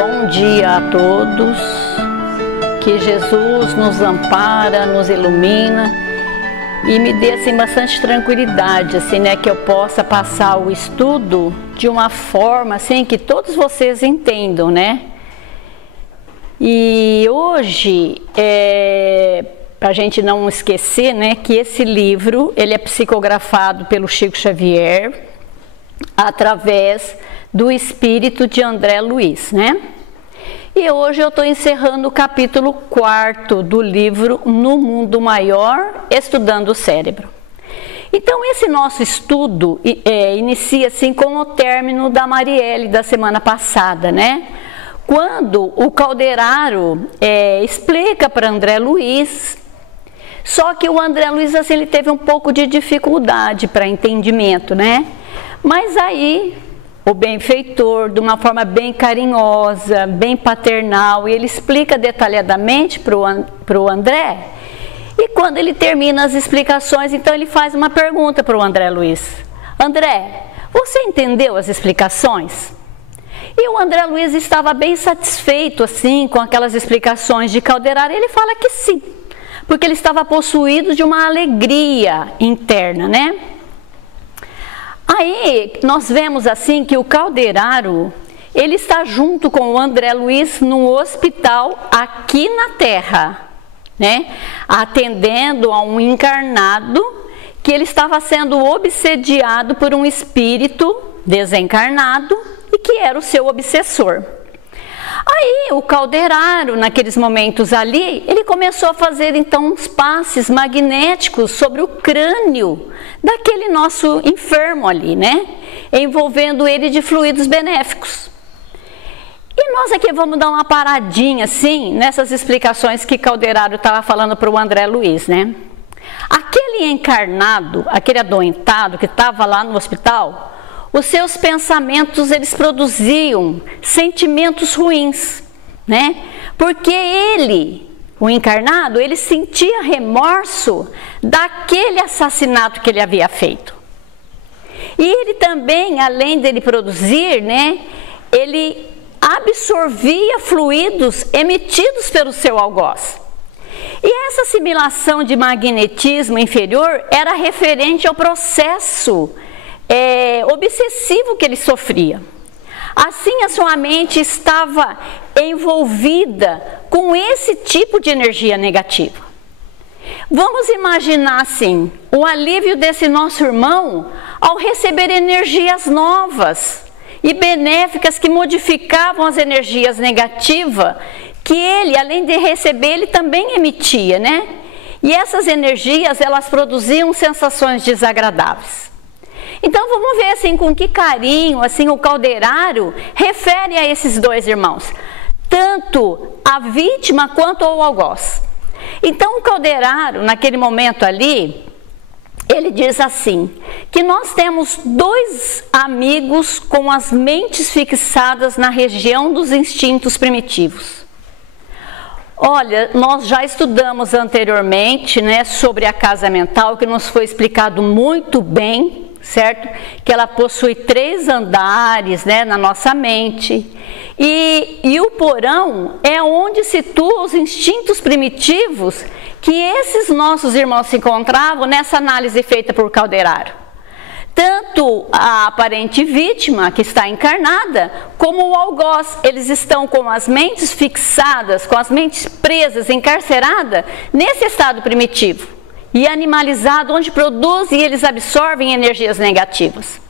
Bom dia a todos, que Jesus nos ampara, nos ilumina e me dê assim bastante tranquilidade, assim, né, que eu possa passar o estudo de uma forma assim que todos vocês entendam, né? E hoje, para a gente não esquecer, né, que esse livro ele é psicografado pelo Chico Xavier através do espírito de André Luiz, né? E hoje eu estou encerrando o capítulo 4 do livro No Mundo Maior, Estudando o Cérebro. Então esse nosso estudo inicia assim com o término da Marielle da semana passada, né? Quando o Calderaro explica para André Luiz, só que o André Luiz assim, ele teve um pouco de dificuldade para entendimento, né? Mas aí o benfeitor, de uma forma bem carinhosa, bem paternal, e ele explica detalhadamente para o André, e quando ele termina as explicações, então ele faz uma pergunta para o André Luiz. André, você entendeu as explicações? E o André Luiz estava bem satisfeito assim com aquelas explicações de Calderaro, e ele fala que sim, porque ele estava possuído de uma alegria interna, né? Aí nós vemos assim que o Calderaro, ele está junto com o André Luiz no hospital aqui na Terra, né? Atendendo a um encarnado que ele estava sendo obsediado por um espírito desencarnado e que era o seu obsessor. Aí o Calderaro, naqueles momentos ali, ele começou a fazer então uns passes magnéticos sobre o crânio daquele nosso enfermo ali, né? Envolvendo ele de fluidos benéficos. E nós aqui vamos dar uma paradinha assim nessas explicações que Calderaro estava falando para o André Luiz, né? Aquele encarnado, aquele adoentado que estava lá no hospital, os seus pensamentos, eles produziam sentimentos ruins, né? Porque ele, o encarnado, ele sentia remorso daquele assassinato que ele havia feito. E ele também, além dele produzir, né, ele absorvia fluidos emitidos pelo seu algoz. E essa assimilação de magnetismo inferior era referente ao processo obsessivo que ele sofria. Assim a sua mente estava envolvida com esse tipo de energia negativa. Vamos imaginar assim, o alívio desse nosso irmão ao receber energias novas e benéficas que modificavam as energias negativas que ele, além de receber, ele também emitia, né? E essas energias, elas produziam sensações desagradáveis. Então vamos ver assim com que carinho assim o Calderaro refere a esses dois irmãos, tanto a vítima quanto ao algoz. Então o Calderaro, naquele momento ali, ele diz assim, que nós temos dois amigos com as mentes fixadas na região dos instintos primitivos. Olha, nós já estudamos anteriormente, né, sobre a casa mental, que nos foi explicado muito bem, certo? Que ela possui 3 andares, né, na nossa mente. E o porão é onde situa os instintos primitivos que esses nossos irmãos se encontravam nessa análise feita por Calderaro. Tanto a aparente vítima, que está encarnada, como o algoz, eles estão com as mentes fixadas, com as mentes presas, encarceradas, nesse estado primitivo e animalizado, onde produzem e eles absorvem energias negativas.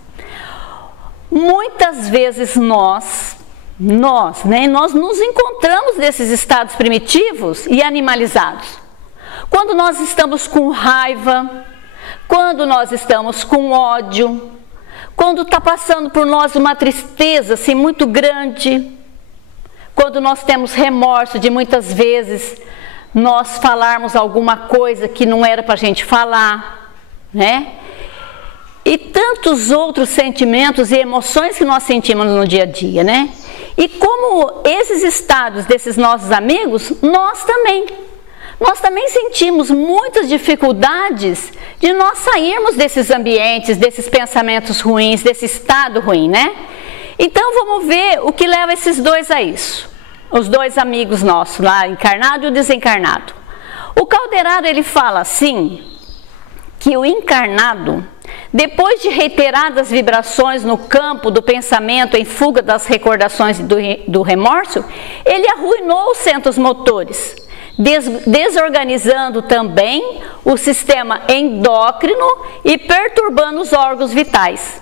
Muitas vezes nós nos encontramos nesses estados primitivos e animalizados. Quando nós estamos com raiva, quando nós estamos com ódio, quando está passando por nós uma tristeza assim muito grande, quando nós temos remorso de muitas vezes nós falarmos alguma coisa que não era para a gente falar, né? E tantos outros sentimentos e emoções que nós sentimos no dia a dia, né? E como esses estados desses nossos amigos, nós também sentimos muitas dificuldades de nós sairmos desses ambientes, desses pensamentos ruins, desse estado ruim, né? Então vamos ver o que leva esses dois a isso. Os dois amigos nossos lá, encarnado e o desencarnado. O Calderaro, ele fala assim, que o encarnado, depois de reiteradas vibrações no campo do pensamento em fuga das recordações do remorso, ele arruinou os centros motores, desorganizando também o sistema endócrino e perturbando os órgãos vitais.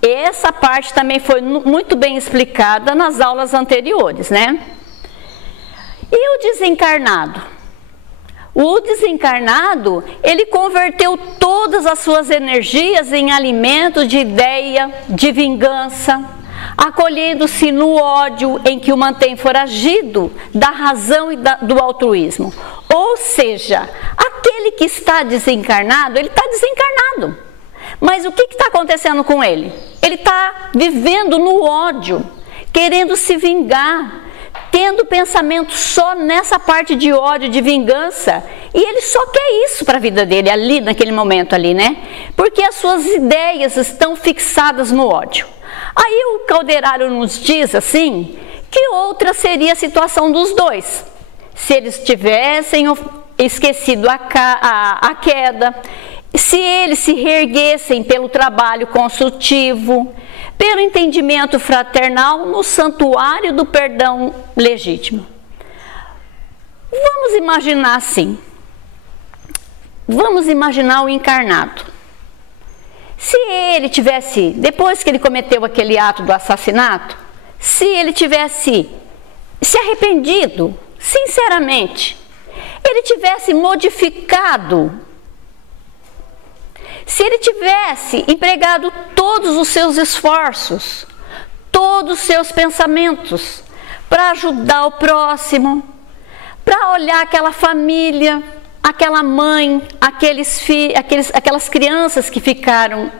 Essa parte também foi muito bem explicada nas aulas anteriores, né? E o desencarnado? O desencarnado, ele converteu todas as suas energias em alimento de ideia, de vingança, acolhendo-se no ódio em que o mantém foragido da razão e do altruísmo. Ou seja, aquele que está desencarnado, ele está desencarnado. Mas o que está acontecendo com ele? Ele está vivendo no ódio, querendo se vingar, tendo pensamento só nessa parte de ódio, de vingança, e ele só quer isso para a vida dele, ali, naquele momento ali, né? Porque as suas ideias estão fixadas no ódio. Aí o Calderaro nos diz assim, que outra seria a situação dos dois. Se eles tivessem esquecido a queda, se eles se reerguessem pelo trabalho construtivo, pelo entendimento fraternal no santuário do perdão legítimo. Vamos imaginar assim, vamos imaginar o encarnado. Se ele tivesse, depois que ele cometeu aquele ato do assassinato, se ele tivesse se arrependido, sinceramente, ele tivesse modificado, se ele tivesse empregado todos os seus esforços, todos os seus pensamentos para ajudar o próximo, para olhar aquela família, aquela mãe, aquelas crianças que ficaram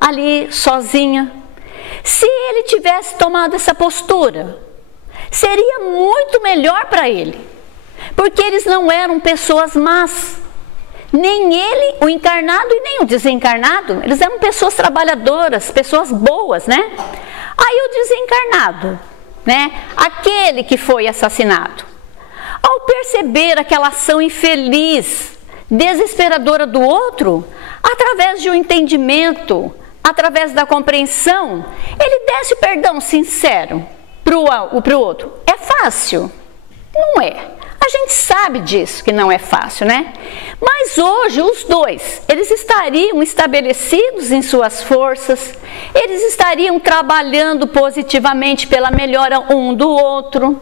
ali sozinha, se ele tivesse tomado essa postura, seria muito melhor para ele, porque eles não eram pessoas más. Nem ele, o encarnado, e nem o desencarnado, eles eram pessoas trabalhadoras, pessoas boas, né? Aí o desencarnado, né? Aquele que foi assassinado, ao perceber aquela ação infeliz, desesperadora do outro, através de um entendimento, através da compreensão, ele desse o perdão sincero para o outro. É fácil? Não é. A gente sabe disso, que não é fácil, né? Mas hoje os dois, eles estariam estabelecidos em suas forças, eles estariam trabalhando positivamente pela melhora um do outro.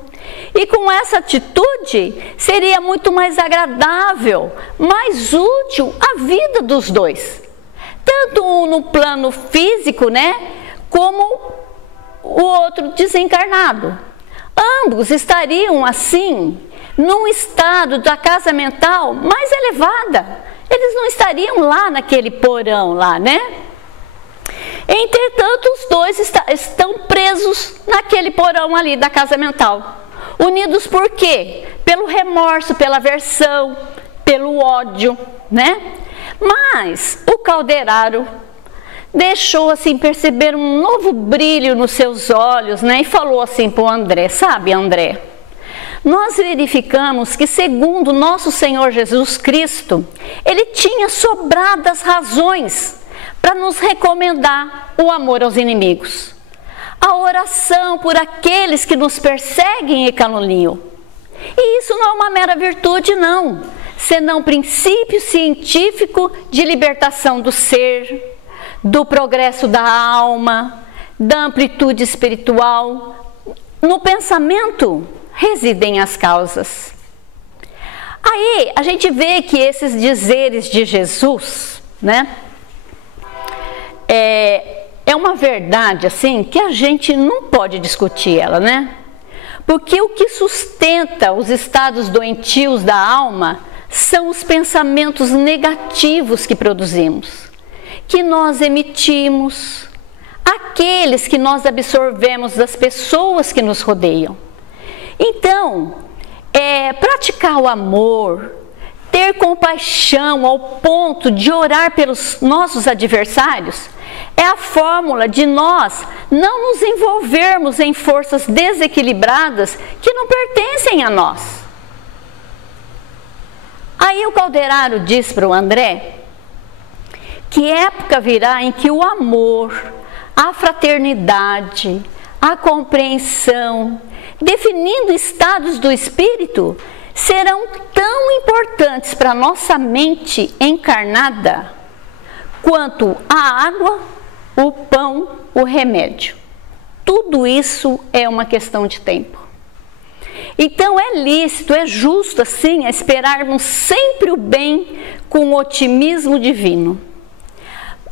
E com essa atitude, seria muito mais agradável, mais útil a vida dos dois. Tanto um no plano físico, né? Como o outro desencarnado. Ambos estariam assim, num estado da casa mental mais elevada. Eles não estariam lá naquele porão lá, né? Entretanto, os dois estão presos naquele porão ali da casa mental. Unidos por quê? Pelo remorso, pela aversão, pelo ódio, né? Mas o Calderaro deixou assim perceber um novo brilho nos seus olhos, né? E falou assim para o André, sabe, André? Nós verificamos que, segundo nosso Senhor Jesus Cristo, ele tinha sobradas razões para nos recomendar o amor aos inimigos, a oração por aqueles que nos perseguem e caluniam. E isso não é uma mera virtude, não, senão princípio científico de libertação do ser, do progresso da alma, da amplitude espiritual. No pensamento residem as causas. Aí a gente vê que esses dizeres de Jesus, né, é uma verdade assim que a gente não pode discutir ela, né? Porque o que sustenta os estados doentios da alma são os pensamentos negativos que produzimos, que nós emitimos, aqueles que nós absorvemos das pessoas que nos rodeiam. Então, praticar o amor, ter compaixão ao ponto de orar pelos nossos adversários é a fórmula de nós não nos envolvermos em forças desequilibradas que não pertencem a nós. Aí o Calderaro diz para o André que época virá em que o amor, a fraternidade, a compreensão, definindo estados do espírito, serão tão importantes para a nossa mente encarnada quanto a água, o pão, o remédio. Tudo isso é uma questão de tempo. Então é lícito, é justo assim esperarmos sempre o bem com o otimismo divino.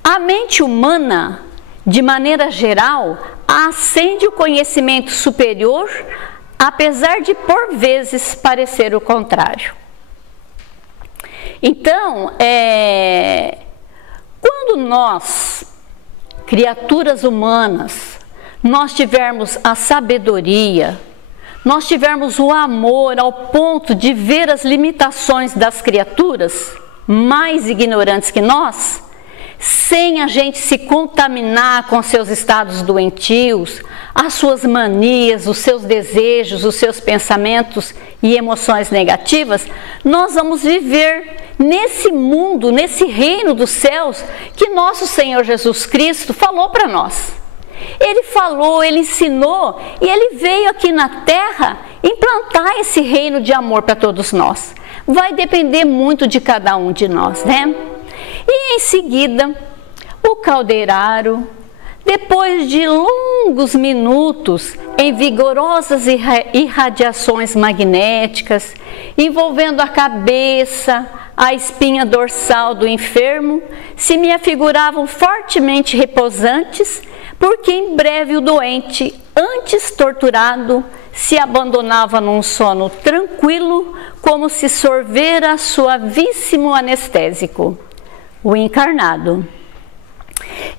A mente humana, de maneira geral, acende o conhecimento superior, apesar de por vezes parecer o contrário. Então, quando nós, criaturas humanas, nós tivermos a sabedoria, nós tivermos o amor ao ponto de ver as limitações das criaturas mais ignorantes que nós, sem a gente se contaminar com seus estados doentios, as suas manias, os seus desejos, os seus pensamentos e emoções negativas, nós vamos viver nesse mundo, nesse reino dos céus que nosso Senhor Jesus Cristo falou para nós. Ele falou, ele ensinou e ele veio aqui na terra implantar esse reino de amor para todos nós. Vai depender muito de cada um de nós, né? E em seguida, o Calderaro, depois de longos minutos em vigorosas irradiações magnéticas, envolvendo a cabeça, a espinha dorsal do enfermo, se me afiguravam fortemente repousantes, porque em breve o doente, antes torturado, se abandonava num sono tranquilo, como se sorvera suavíssimo anestésico. O encarnado.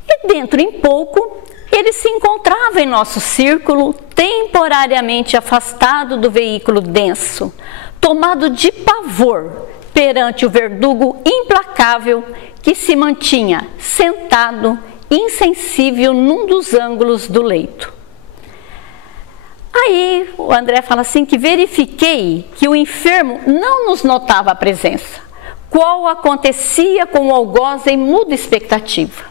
E dentro em pouco, ele se encontrava em nosso círculo, temporariamente afastado do veículo denso, tomado de pavor perante o verdugo implacável que se mantinha sentado, insensível, num dos ângulos do leito. Aí o André fala assim que verifiquei que o enfermo não nos notava a presença, qual acontecia com o algoz em muda expectativa.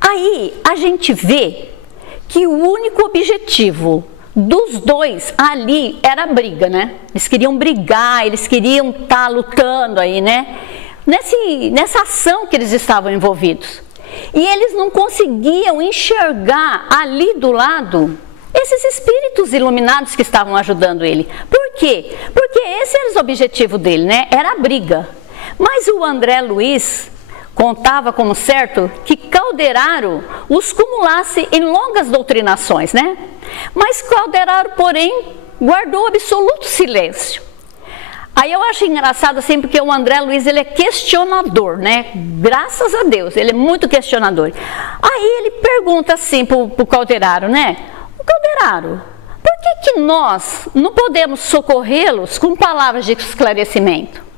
Aí a gente vê que o único objetivo dos dois ali era a briga, né? Eles queriam brigar, eles queriam estar lutando aí, né? Nessa ação que eles estavam envolvidos. E eles não conseguiam enxergar ali do lado esses espíritos iluminados que estavam ajudando ele. Por quê? Porque esse era o objetivo dele, né? Era a briga. Mas o André Luiz contava como certo que Calderaro os cumulasse em longas doutrinações, né? Mas Calderaro, porém, guardou absoluto silêncio. Aí eu acho engraçado assim, porque o André Luiz, ele é questionador, né? Graças a Deus, ele é muito questionador. Aí ele pergunta assim pro Calderaro, né? O Calderaro, por que nós não podemos socorrê-los com palavras de esclarecimento?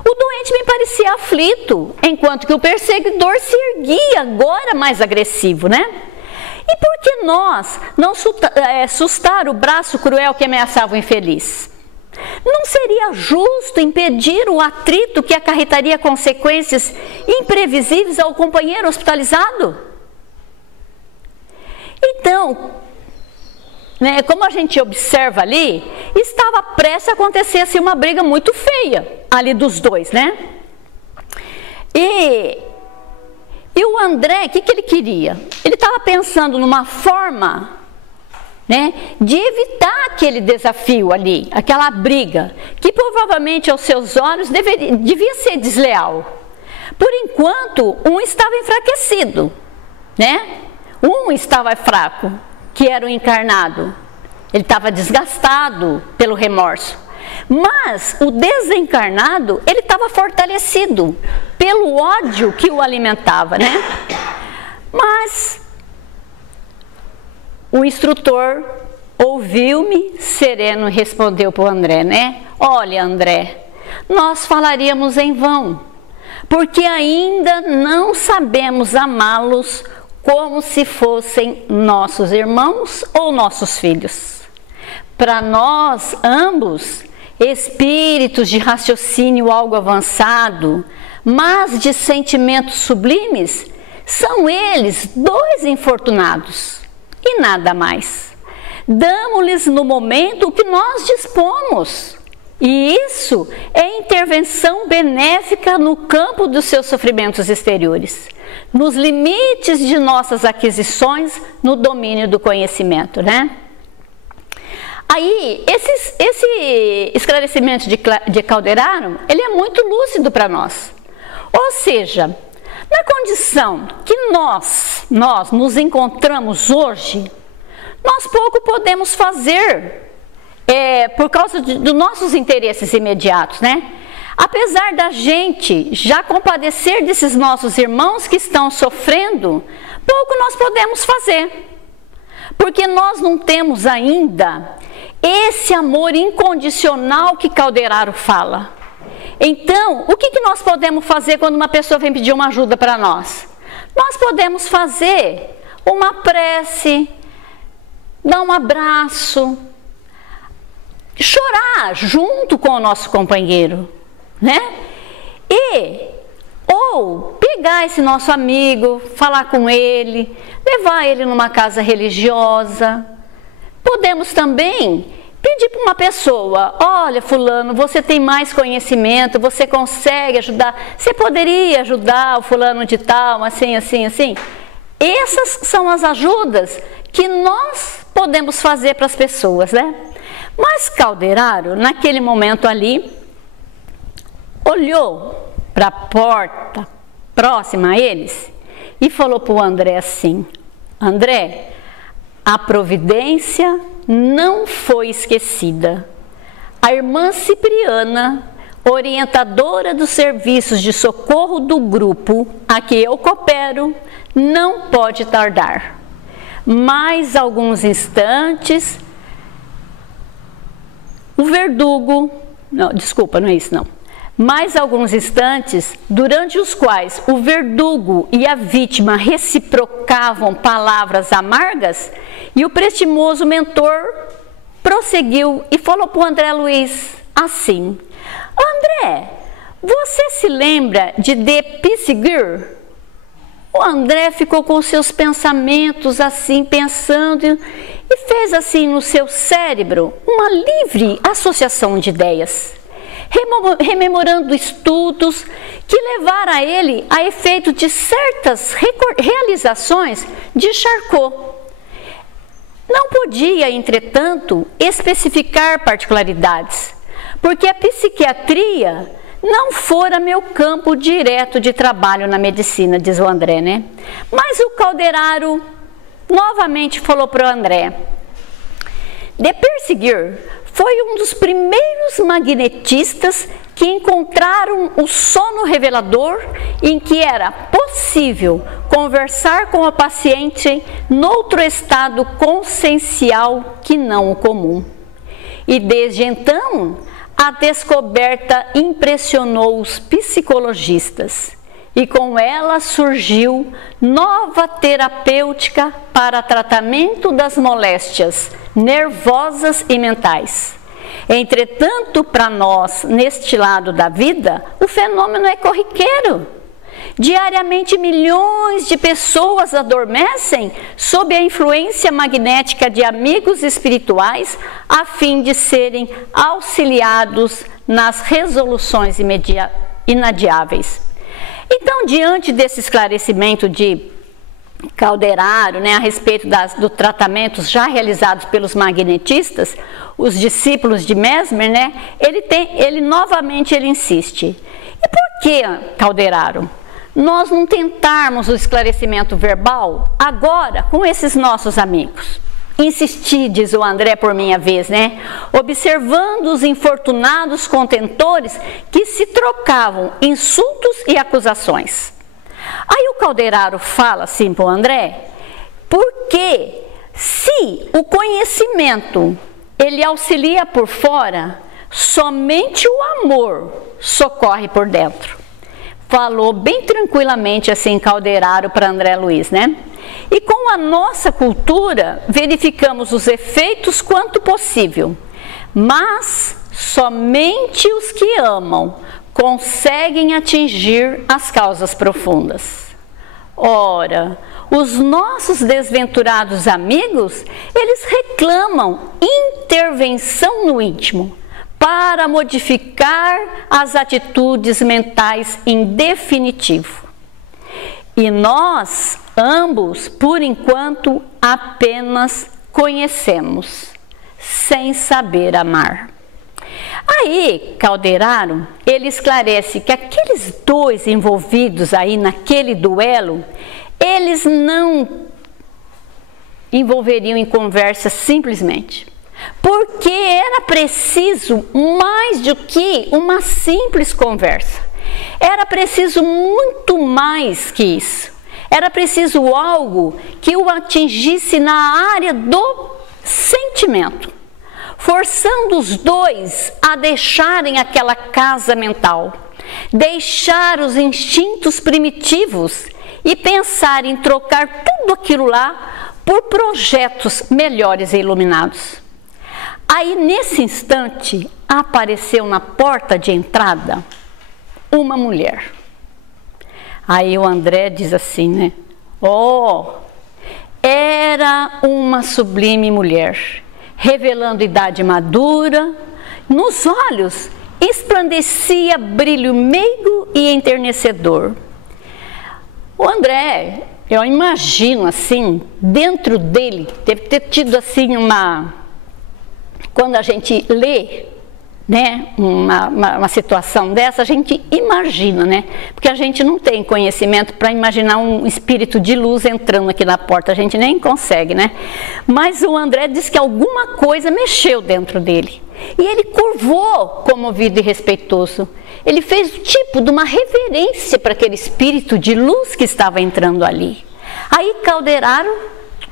O doente me parecia aflito, enquanto que o perseguidor se erguia agora mais agressivo, né? E por que nós não sustar o braço cruel que ameaçava o infeliz? Não seria justo impedir o atrito que acarretaria consequências imprevisíveis ao companheiro hospitalizado? Então, né, como a gente observa ali, estava prestes a acontecer assim, uma briga muito feia ali dos dois, né? E o André, o que ele queria? Ele estava pensando numa forma, né, de evitar aquele desafio ali, aquela briga, que provavelmente aos seus olhos devia ser desleal. Por enquanto, um estava enfraquecido, né? Um estava fraco, que era o encarnado. Ele estava desgastado pelo remorso. Mas o desencarnado, ele estava fortalecido pelo ódio que o alimentava, né? Mas o instrutor ouviu-me sereno e respondeu para o André, né? Olha, André, nós falaríamos em vão, porque ainda não sabemos amá-los como se fossem nossos irmãos ou nossos filhos. Para nós, ambos, espíritos de raciocínio algo avançado, mas de sentimentos sublimes, são eles dois infortunados e nada mais. Damos-lhes no momento o que nós dispomos, e isso é intervenção benéfica no campo dos seus sofrimentos exteriores, nos limites de nossas aquisições no domínio do conhecimento, né? Aí, esse esclarecimento de Calderaro, ele é muito lúcido para nós. Ou seja, na condição que nós nos encontramos hoje, nós pouco podemos fazer por causa dos nossos interesses imediatos, né? Apesar da gente já compadecer desses nossos irmãos que estão sofrendo, pouco nós podemos fazer. Porque nós não temos ainda esse amor incondicional que Calderaro fala. Então, o que nós podemos fazer quando uma pessoa vem pedir uma ajuda para nós? Nós podemos fazer uma prece, dar um abraço, chorar junto com o nosso companheiro, né? Ou pegar esse nosso amigo, falar com ele, levar ele numa casa religiosa. Podemos também pedir para uma pessoa: olha, fulano, você tem mais conhecimento, você consegue ajudar, você poderia ajudar o fulano de tal, assim, assim, assim. Essas são as ajudas que nós podemos fazer para as pessoas, né? Mas Calderaro, naquele momento ali, olhou para a porta próxima a eles e falou para o André assim: André, a providência não foi esquecida. A irmã Cipriana, orientadora dos serviços de socorro do grupo a que eu coopero, não pode tardar. Mais alguns instantes, o verdugo... Não, desculpa, não é isso não. Mais alguns instantes, durante os quais o verdugo e a vítima reciprocavam palavras amargas, e o prestimoso mentor prosseguiu e falou para o André Luiz assim: André, você se lembra de De Pissiguer? O André ficou com seus pensamentos assim, pensando, e fez assim no seu cérebro uma livre associação de ideias, rememorando estudos que levaram a ele a efeito de certas realizações de Charcot. Não podia, entretanto, especificar particularidades, porque a psiquiatria não fora meu campo direto de trabalho na medicina, diz o André, né? Mas o Calderaro novamente falou para o André: De Pissiguer foi um dos primeiros magnetistas que encontraram o sono revelador, em que era possível conversar com o paciente noutro estado consciencial que não o comum. E desde então, a descoberta impressionou os psicologistas, e com ela surgiu nova terapêutica para tratamento das moléstias nervosas e mentais. Entretanto, para nós, neste lado da vida, o fenômeno é corriqueiro. Diariamente, milhões de pessoas adormecem sob a influência magnética de amigos espirituais, a fim de serem auxiliados nas resoluções inadiáveis. Então, diante desse esclarecimento de Calderaro, né, a respeito dos tratamentos já realizados pelos magnetistas, os discípulos de Mesmer, né, ele novamente insiste: e por que, Calderaro, nós não tentarmos o esclarecimento verbal agora com esses nossos amigos? Insisti, diz o André por minha vez, né? Observando os infortunados contentores que se trocavam insultos e acusações. Aí o Calderaro fala assim para o André: porque se o conhecimento ele auxilia por fora, somente o amor socorre por dentro. Falou bem tranquilamente assim Calderaro para André Luiz, né? E com a nossa cultura, verificamos os efeitos quanto possível, mas somente os que amam conseguem atingir as causas profundas. Ora, os nossos desventurados amigos, eles reclamam intervenção no íntimo para modificar as atitudes mentais em definitivo. E nós, ambos, por enquanto, apenas conhecemos, sem saber amar. Aí, Calderaro, ele esclarece que aqueles dois envolvidos aí naquele duelo, eles não envolveriam em conversa simplesmente, porque era preciso mais do que uma simples conversa. Era preciso muito mais que isso. Era preciso algo que o atingisse na área do sentimento, forçando os dois a deixarem aquela casa mental, deixar os instintos primitivos e pensar em trocar tudo aquilo lá por projetos melhores e iluminados. Aí, nesse instante, apareceu na porta de entrada uma mulher. Aí o André diz assim, né? Oh, era uma sublime mulher, revelando idade madura, nos olhos esplandecia brilho meigo e enternecedor. O André, eu imagino assim, dentro dele, deve ter tido assim quando a gente lê, né, uma situação dessa, a gente imagina, né? Porque a gente não tem conhecimento para imaginar um espírito de luz entrando aqui na porta, a gente nem consegue, né? Mas o André diz que alguma coisa mexeu dentro dele. E ele curvou, comovido e respeitoso. Ele fez o tipo de uma reverência para aquele espírito de luz que estava entrando ali. Aí Calderaro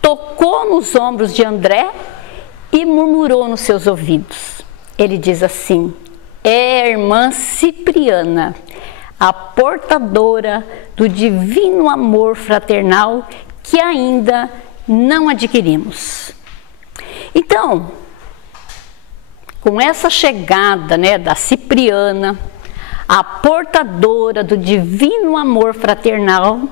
tocou nos ombros de André e murmurou nos seus ouvidos. Ele diz assim: é a irmã Cipriana, a portadora do divino amor fraternal que ainda não adquirimos. Então, com essa chegada, né, da Cipriana, a portadora do divino amor fraternal,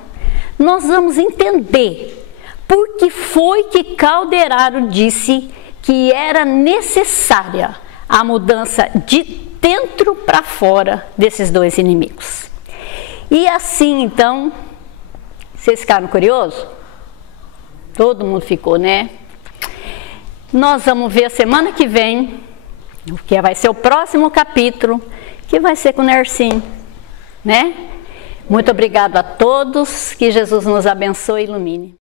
nós vamos entender por que foi que Calderaro disse que era necessária a mudança de dentro para fora desses dois inimigos. E assim, então, vocês ficaram curiosos? Todo mundo ficou, né? Nós vamos ver a semana que vem, que vai ser o próximo capítulo, que vai ser com o Nersim, né? Muito obrigado a todos, que Jesus nos abençoe e ilumine.